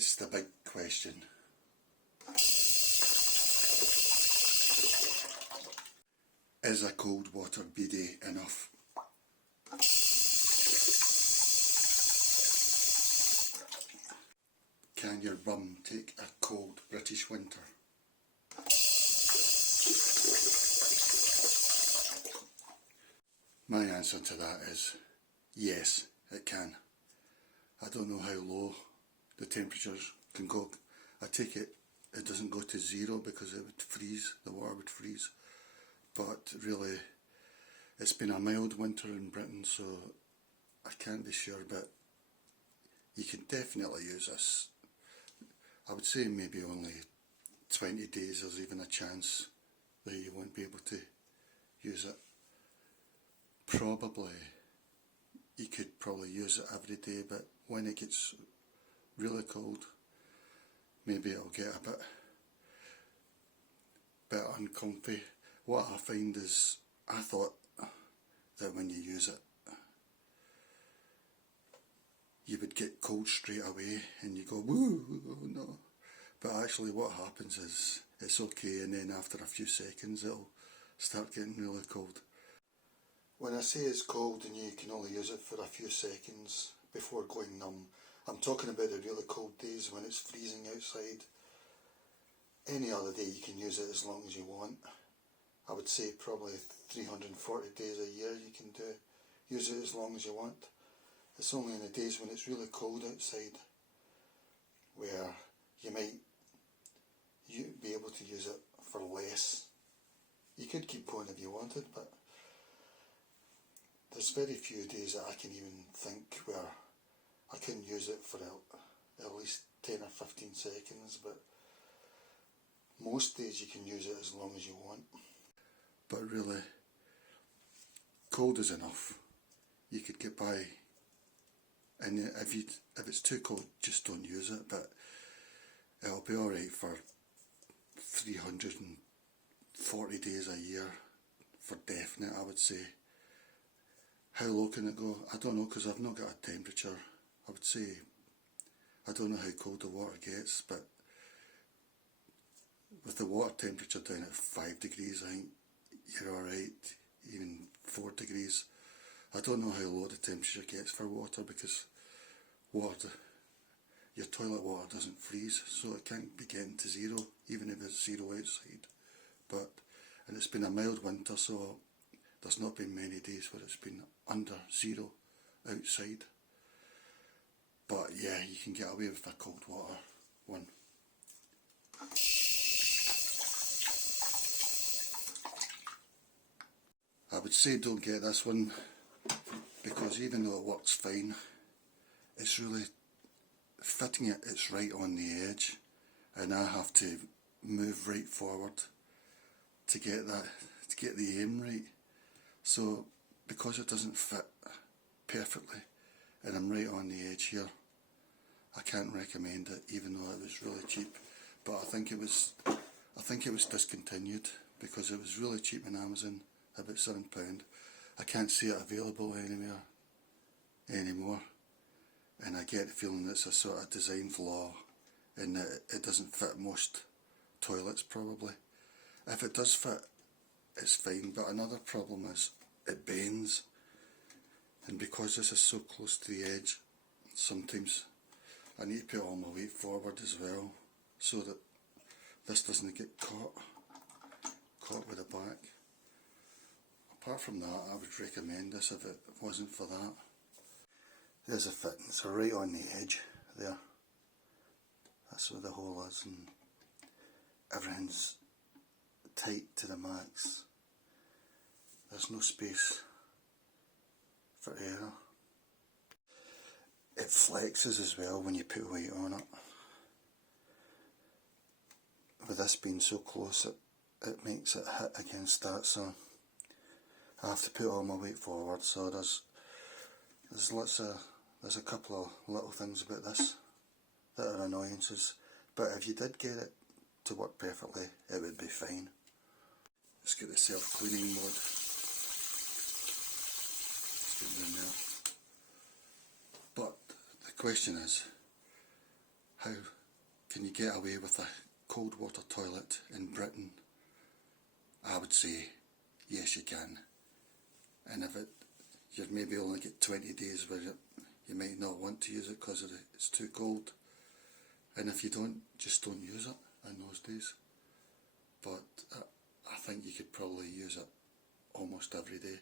It's the big question. Is a cold water bidet enough? Can your bum take a cold British winter? My answer to that is yes, it can. I don't know how low the temperatures can go. I take it doesn't go to 0 because it would freeze, the water would freeze. But really, it's been a mild winter in Britain, so I can't be sure, but you can definitely use this. I would say maybe only 20 days there's even a chance that you won't be able to use it. Probably, you could probably use it every day, but when it gets really cold, maybe it'll get a bit uncomfy. What I find is, I thought that when you use it, you would get cold straight away and you go, woo, no. But actually what happens is, it's okay, and then after a few seconds it'll start getting really cold. When I say it's cold and you can only use it for a few seconds before going numb, I'm talking about the really cold days when it's freezing outside. Any other day you can use it as long as you want. I would say probably 340 days a year you can use it as long as you want. It's only in the days when it's really cold outside where you might be able to use it for less. You could keep going if you wanted, but there's very few days that I can even think where I couldn't use it for at least 10 or 15 seconds, but most days you can use it as long as you want. But really, cold is enough. You could get by, and if it's too cold, just don't use it, but it'll be alright for 340 days a year, for definite, I would say. How low can it go? I don't know, because I've not got a temperature. I would say, I don't know how cold the water gets, but with the water temperature down at 5 degrees, I think you're alright, even 4 degrees. I don't know how low the temperature gets for water, because your toilet water doesn't freeze, so it can't be getting to 0, even if it's 0 outside. And it's been a mild winter, so there's not been many days where it's been under 0 outside. But yeah, you can get away with a cold water one. I would say don't get this one, because even though it works fine, it's really fitting it, it's right on the edge, and I have to move right forward to get the aim right. So because it doesn't fit perfectly and I'm right on the edge here, I can't recommend it, even though it was really cheap. But I think it was discontinued because it was really cheap on Amazon, about £7. I can't see it available anywhere anymore, and I get the feeling it's a sort of design flaw in that it doesn't fit most toilets probably. If it does fit, it's fine, but another problem is it bends, and because this is so close to the edge, sometimes I need to put all my weight forward as well, so that this doesn't get caught with the back. Apart from that, I would recommend this if it wasn't for that. There's a fitting, so right on the edge there, that's where the hole is, and everything's tight to the max. There's no space for error. It flexes as well when you put weight on it. With this being so close, it makes it hit against that, so I have to put all my weight forward. So there's a couple of little things about this that are annoyances, but if you did get it to work perfectly, it would be fine. Let's get the self-cleaning mode. Let's get in there. But the question is, how can you get away with a cold water toilet in Britain? I would say yes you can. And if you've maybe only get 20 days where you might not want to use it because it's too cold. And if you don't, just don't use it in those days. But I think you could probably use it almost every day.